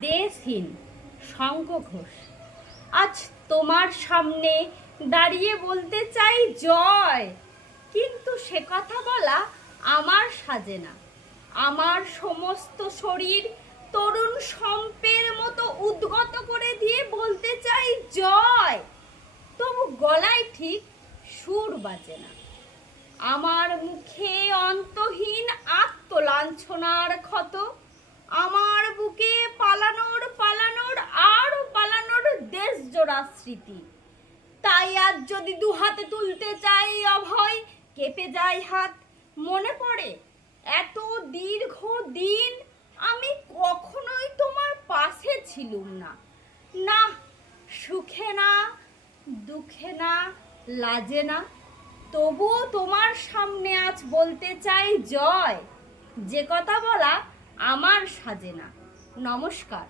দেশহীন শঙ্খ ঘোষ আজ তোমার সামনে দাঁড়িয়ে বলতে চাই জয়, কিন্তু সে কথা বলা আমার সাজে না। আমার সমস্ত শরীর তরুণ সম্পের মতো উদ্গত করে দিয়ে বলতে চাই জয়, তবু গলায় ঠিক সুর বাজে না। আমার মুখে অন্তহীন আত্মলাঞ্ছনার ক্ষত, আমার বুকে পালানোর আর পালানোর দেশ জোড়া স্মৃতি। তাই আজ যদি দুহাতে তুলতে চাই অভয়, কেঁপে যায় হাত। মনে পড়ে এত দীর্ঘ দিন আমি কখনোই তোমার পাশে ছিলুম না, না সুখে না দুঃখে না লাজে না। তবুও তোমার সামনে আজ বলতে চাই জয়, যে কথা বলা আমার সাজে না। নমস্কার।